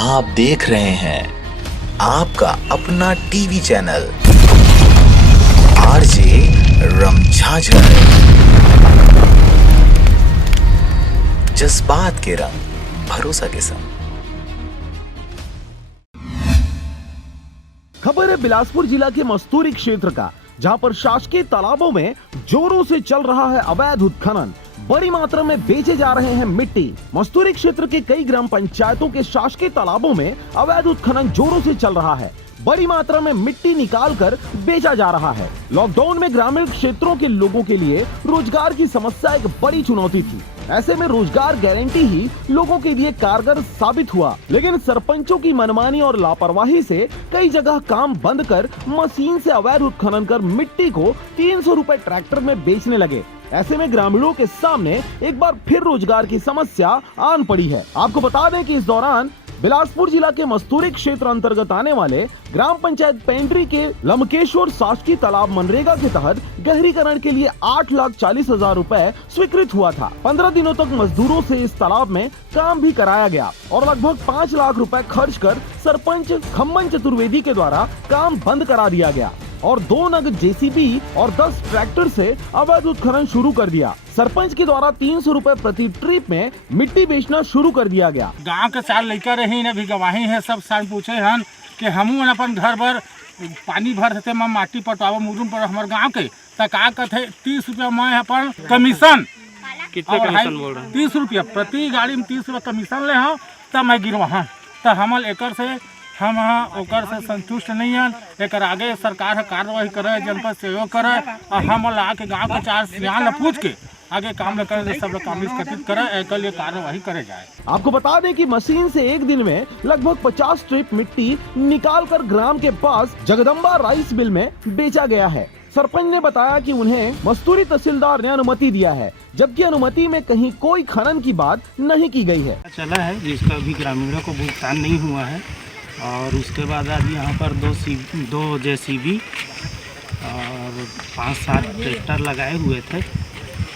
आप देख रहे हैं आपका अपना टीवी चैनल आरजे रमझाझर। जज्बात के रंग, भरोसा के संग। खबर है बिलासपुर जिला के मस्तूरी क्षेत्र का, जहां पर शासकीय तालाबों में जोरों से चल रहा है अवैध उत्खनन। बड़ी मात्रा में बेचे जा रहे हैं मिट्टी। मस्तूरी क्षेत्र के कई ग्राम पंचायतों के शासकीय तालाबों में अवैध उत्खनन जोरों से चल रहा है। बड़ी मात्रा में मिट्टी निकालकर बेचा जा रहा है। लॉकडाउन में ग्रामीण क्षेत्रों के लोगों के लिए रोजगार की समस्या एक बड़ी चुनौती थी। ऐसे में रोजगार गारंटी ही लोगों के लिए कारगर साबित हुआ, लेकिन सरपंचों की मनमानी और लापरवाही से कई जगह काम बंद कर मशीन से अवैध उत्खनन कर मिट्टी को 300 रुपए ट्रैक्टर में बेचने लगे। ऐसे में ग्रामीणों के सामने एक बार फिर रोजगार की समस्या आन पड़ी है। आपको बता दें कि इस दौरान बिलासपुर जिला के मस्तूरी क्षेत्र अंतर्गत आने वाले ग्राम पंचायत पेंड्री के लमकेश्वर शासकीय तालाब मनरेगा के तहत गहरीकरण के लिए 8,40,000 रुपए स्वीकृत हुआ था। 15 दिनों तक मजदूरों से इस तालाब में काम भी कराया गया और लगभग 5 लाख रुपए खर्च कर सरपंच खम्मन चतुर्वेदी के द्वारा काम बंद करा दिया गया और 2 नग जेसीबी और 10 ट्रैक्टर से अवैध उत्खनन शुरू कर दिया। सरपंच के द्वारा 300 रुपए प्रति ट्रिप में मिट्टी बेचना शुरू कर दिया गया। गांव के 4 लड़का रही ने भी गवाही है, सब साल पूछे हन कि हमू अपन घर पर पानी भर देते मैं माटी पटवावा मुरुम पर हमारे गांव के तक का कथे 30 रुपया मैं अपन कमीशन। कितने कमीशन बोल रहे हैं? 30 रुपया प्रति गाड़ी में 30 रुपया कमीशन ले हाँ तब मैं गिरवा तो हमल एकर से हम ओकर से संतुष्ट नहीं हैं। एक आगे सरकार कार्रवाई करे, जनपद सहयोग करे और हम आके गाँव के 4 सियान ल पूछ के आगे काम न करे, सब लोग काम निष्कासित करे, एक लिए कार्रवाई करे जाए। आपको बता दें कि मशीन से एक दिन में लगभग 50 ट्रिप मिट्टी निकालकर ग्राम के पास जगदम्बा राइस मिल में बेचा गया है। सरपंच ने बताया कि उन्हें मस्तूरी तहसीलदार ने अनुमति दिया है, जबकि अनुमति में कहीं कोई खनन की बात नहीं की गई है। चला है जिसका अभी ग्रामीणों को भुगतान नहीं हुआ है और उसके बाद आज यहाँ पर 2 जेसीबी और 5-7 ट्रैक्टर लगाए हुए थे।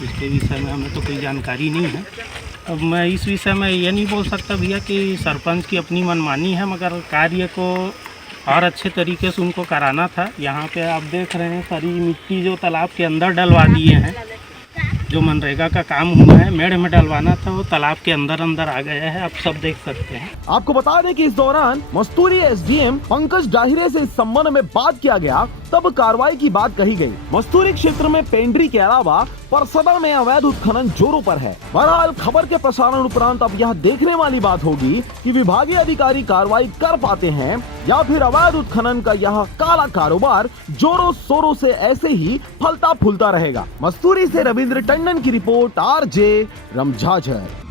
इसके विषय में हमें तो कोई जानकारी नहीं है। अब मैं इस विषय में ये नहीं बोल सकता भैया कि सरपंच की अपनी मनमानी है, मगर कार्य को और अच्छे तरीके से उनको कराना था। यहाँ पे आप देख रहे हैं सारी मिट्टी जो तालाब के अंदर डलवा दिए हैं। जो मनरेगा का काम हुआ है मेढ़ में डलवाना था, वो तालाब के अंदर आ गया है, आप सब देख सकते हैं। आपको बता दें कि इस दौरान मस्तूरी एसडीएम पंकज डाहिरे से इस संबंध में बात किया गया, तब कार्रवाई की बात कही गई। मस्तूरी क्षेत्र में पेंड्री के अलावा परसदा में अवैध उत्खनन जोरों पर है। बहरहाल खबर के प्रसारण उपरांत अब यह देखने वाली बात होगी कि विभागीय अधिकारी कार्रवाई कर पाते हैं या फिर अवैध उत्खनन का यह काला कारोबार जोरों शोरों से ऐसे ही फलता फूलता रहेगा। मस्तूरी से रविंद्र टंडन की रिपोर्ट, आरजे रमझाझर।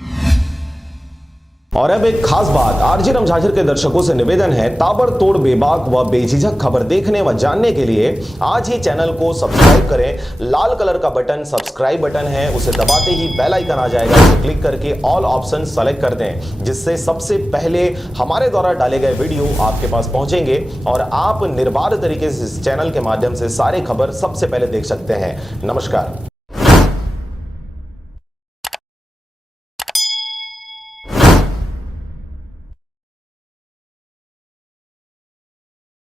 और अब एक खास बात, आरजे रमझाझर के दर्शकों से निवेदन है, ताबड़तोड़ बेबाक व बेझिझक खबर देखने व जानने के लिए आज ही चैनल को सब्सक्राइब करें। लाल कलर का बटन सब्सक्राइब बटन है, उसे दबाते ही बेल आइकन आ जाएगा, उसे क्लिक करके ऑल ऑप्शन सेलेक्ट कर दें, जिससे सबसे पहले हमारे द्वारा डाले गए वीडियो आपके पास पहुंचेंगे और आप निर्बाध तरीके से इस चैनल के माध्यम से सारे खबर सबसे पहले देख सकते हैं। नमस्कार।